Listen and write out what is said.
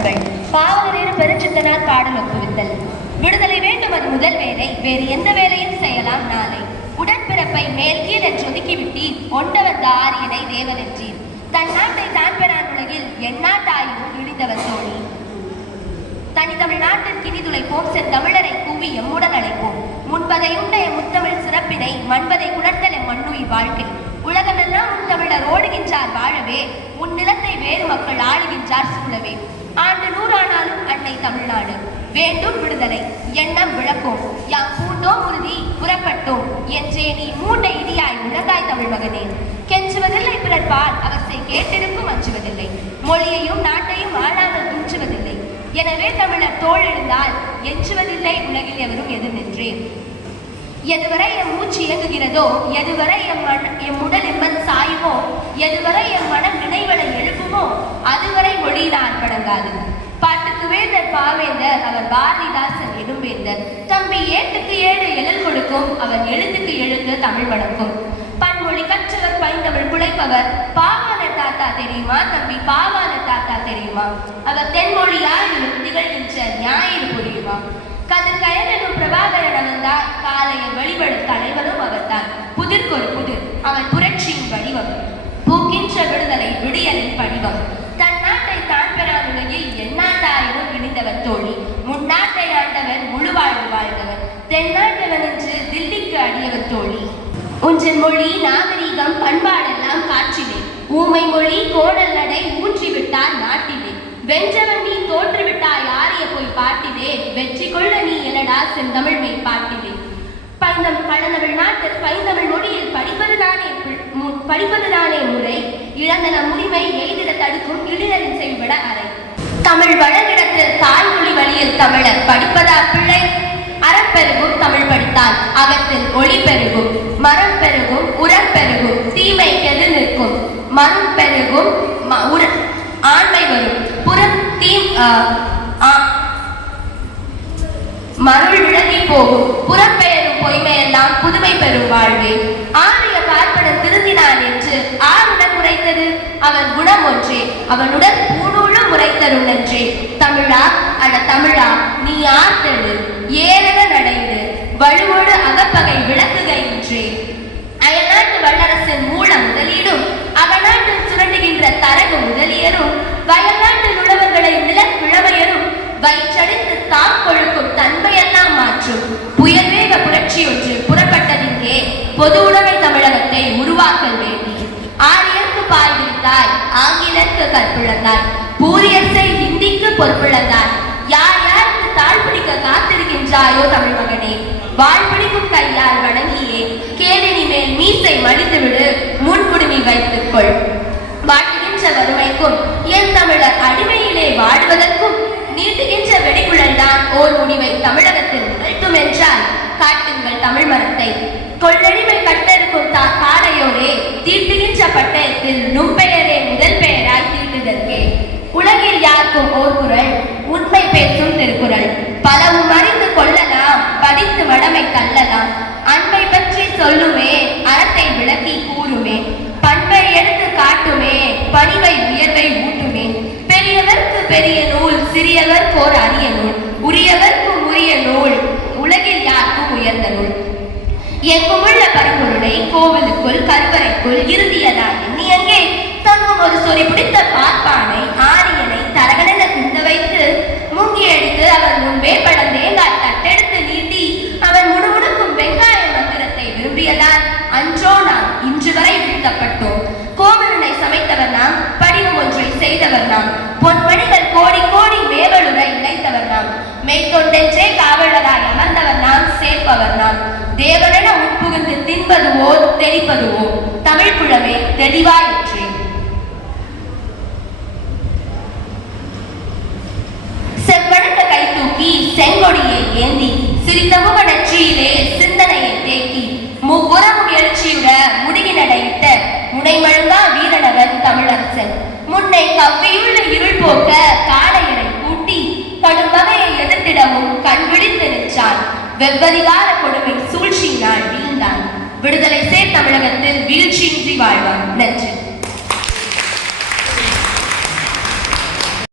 பாவலரேறு பெருச்சித்தனால் பாடல் ஒப்புவித்தல். விடுதலை வேண்டும் அது முதல் வேலை வேறு எந்த வேலையும் செய்யலாம் நாளை. உடன்பிறப்பை மேல் கீழ் என்று ஒதுக்கிவிட்டி ஒண்டவர் தாரியனை தேவன் என்றீர். தன் நாட்டை தான் பெறான் உலகில் எண்ணா எந்நாட்டாயினும் இழிந்தவர் தோழி. தனி தமிழ்நாட்டின் கிணிதுளைப்போம் செந்தமிழரை கூவி எம்முடன் அழைப்போம். முன்பதை உண்டைய முத்தமிழ் சிறப்பினை மண்பதை குணர்த்தல் எம் மண்ணுயிர் வாழ்க்கை உலகமெல்லாம் உன் தமிழர் ஓடுகின்றார் வாழவே உன் நிலத்தை வேறு மக்கள் ஆளுகின்றார் சூழவே. ஆண்டு நூறானாலும் அன்னை தமிழ்நாடு. வேண்டும் விடுதலை எண்ணம் விளக்கும். யாம் பூண்டோம் உறுதி புறப்பட்டோம். என்றே நீ மூண்ட இடியாய் உலகாய் தமிழ் மகனே. கெஞ்சுவதில்லை பிறர்பால் அவற்றை கேட்டிருக்கும் அஞ்சுவதில்லை. மொழியையும் நாட்டையும் ஆளாமல் துஞ்சுவதில்லை எனவே தமிழர் தோள் எழுந்தால் எஞ்சுவதில்லை உலகில் எவரும் எது நின்றேன் எதுவரை என் மூச்சு இயங்குகிறதோ எதுவரை என் மண் எம் உடல் எம்மன் சாயுமோ எதுவரை என் மனம் நினைவலை எழுப்புமோ அதுவரை மொழியினால் படங்காது. பாட்டுக்கு வேந்தர் பாவேந்தர் அவர் பாரதிதாசன் எடும்பேந்தர் தம்பி ஏட்டுக்கு ஏழு எழில் கொடுக்கும் அவர் எழுத்துக்கு எழுத்து தமிழ் வளர்க்கும். பன்மொழி கற்றவர் பைந்தமிழ் புழைப்பவர். பாவான தாத்தா தெரியுமா தம்பி? பாவான தாத்தா தெரியுமா? அவர் தென்மொழியால் திகழ்கின்ற ஞாயிறு புரியுமா கதிர் கயனும் பிரபாகரன் அவன்தான் காலையில் வழிபடு தலைவனும் அவர்தான். புதிர்கொரு புதிர் அவன் புரட்சியின் வடிவம். பூக்கின்ற விடுதலை விடியலின் படிவம். தன் நாட்டை தான் பெறாத உலகில் எந்நாட்டாயினும் இணைந்தவர் தோழி. முன்னாட்டை ஆண்டவர் முழு வாழ்வு வாழ்ந்தவர் தென்னாட்டவன் என்று தில்லிக்கு அடியவர் தோழி. உஞ்சன் மொழி நாகரீகம் பண்பாடெல்லாம் காற்றிலே. ஊமை மொழி கோடல் நடை ஊற்றிவிட்டார் நாட்டிலே. வென்றவன் நீ தோற்றுவிட்டாய் ஆரிய போய் பாட்டிலே. வெற்றி கொள்ள நீ எனடா செந்தமிழ் மெய் பாட்டிலே பைந்தம் பழந்தமிழ் நாட்டில் பைந்தமிழ் மொழியில் படிப்பதுதானே படிப்பதுதானே முறை. இழந்த நம் உரிமை எய்திட தடுக்கும் இழிதலின் செய்விட அறை. தமிழ் வழங்கிடத்தில் தாய்மொழி வழியில் தமிழர் படிப்பதா பிள்ளை அறப்பெருகும் தமிழ் படித்தால் அகத்தில் ஒளி பெருகும். மரம் பெருகும் உரம் பெருகும் தீமை கெது நிற்கும். மரம் பெருகும் ஆண்மை வரும். புறம் தீ ஆஹ், ஆ- மருள் விளங்கி போகும் புறப்பெயரும் பொய்மையெல்லாம் புதுமை பெறும் வாழ்வே. ஆரிய பார்ப்பன திருந்தினான் என்று ஆருடன் உரைத்தது. அவன் குணம் ஒன்றே. அவனுடன் பூணூலும் உரைத்தருள் நன்றே தமிழா அட தமிழா நீ ஆர்த்தெழு ஏரண நடைந்து வலுவோடு அகப்பகை விளக்குகையின்றே அயல்நாட்டு வல்லரசின் பொது உடைமை தமிழகத்தை உருவாக்கல் வேண்டி ஆரியர்க்கு பாய் விரித்தாய் ஆங்கிலருக்கு கற்பிழந்தாய் பூரியர்சை ஹிந்திக்கு பொறுப்பிழந்தாய் யார் யாருக்கு தாழ் பிடிக்க காத்திருக்கின்றாயோ தமிழ் மகனே வாழ் பிடிக்கும் கையால் வணங்கியே கேளினி மேல் மீசை மடித்துவிடு முன்குடுமி வைத்துக் கொள் வாட்டுகின்ற வறுமைக்கும் என் தமிழர் அடிமையிலே வாழ்வதற்கும் நீட்டுகின்ற வெடிகுழல்தான் ஓர் முடிவை தமிழகத்தில் நிகழ்த்தும் என்றால் காட்டுங்கள் தமிழ் மரத்தை. கொள்ளடிமை கட்டெடுக்கும் தா தீட்டுகின்ற பட்டயத்தில் நும்பெயரே முதல் பெயராய் தீட்டுதற்கே. உலகில் யாருக்கும் ஓர் குரல் உண்மை பேசும் திருக்குறள் பலவும் அறிந்து கொள்ளலாம் படித்து வடமை தள்ளலாம். அன்பை பற்றி சொல்லுமே அறத்தை விளக்கி கூறுமே. பண்பை எடுத்து காட்டுமே பணிவை உயர்வை ஊட்டுமே. பெரியவர்க்கு பெரிய நூல் சிறியவர் போர் அரிய நூல். உரியவர் உரிய நூல் உலகில் யாருக்கும் உயர்ந்த நூல் எங்குமுள்ள பரம்பொருளை கோவிலுக்குள் கருவறைக்குள் இறுதியதாய் நீ அங்கே தங்கும் ஒரு சொறி பிடித்த பார்ப்பானை தின்பதுவோ தெளிப்பதுவோ? தமிழ் புலமே தெளிவாயிற்று செவ்வழக்க கை தூக்கி செங்கொடியை ஏந்தி சிரித்த முக நெற்றியிலே சிந்தனையை தேக்கி முப்புறமும் எழுச்சியுட முடிகி நடையிட்ட முனைமழுங்கா வீரனவன் தமிழரசன். முன்னை கவ்வியுள்ள இருள் போக்க காளையரை கூட்டி கடும் வகையை எதிர்த்திடவும் கண் விழித்து நின்றான் வெவ்வதிகார by one. Let's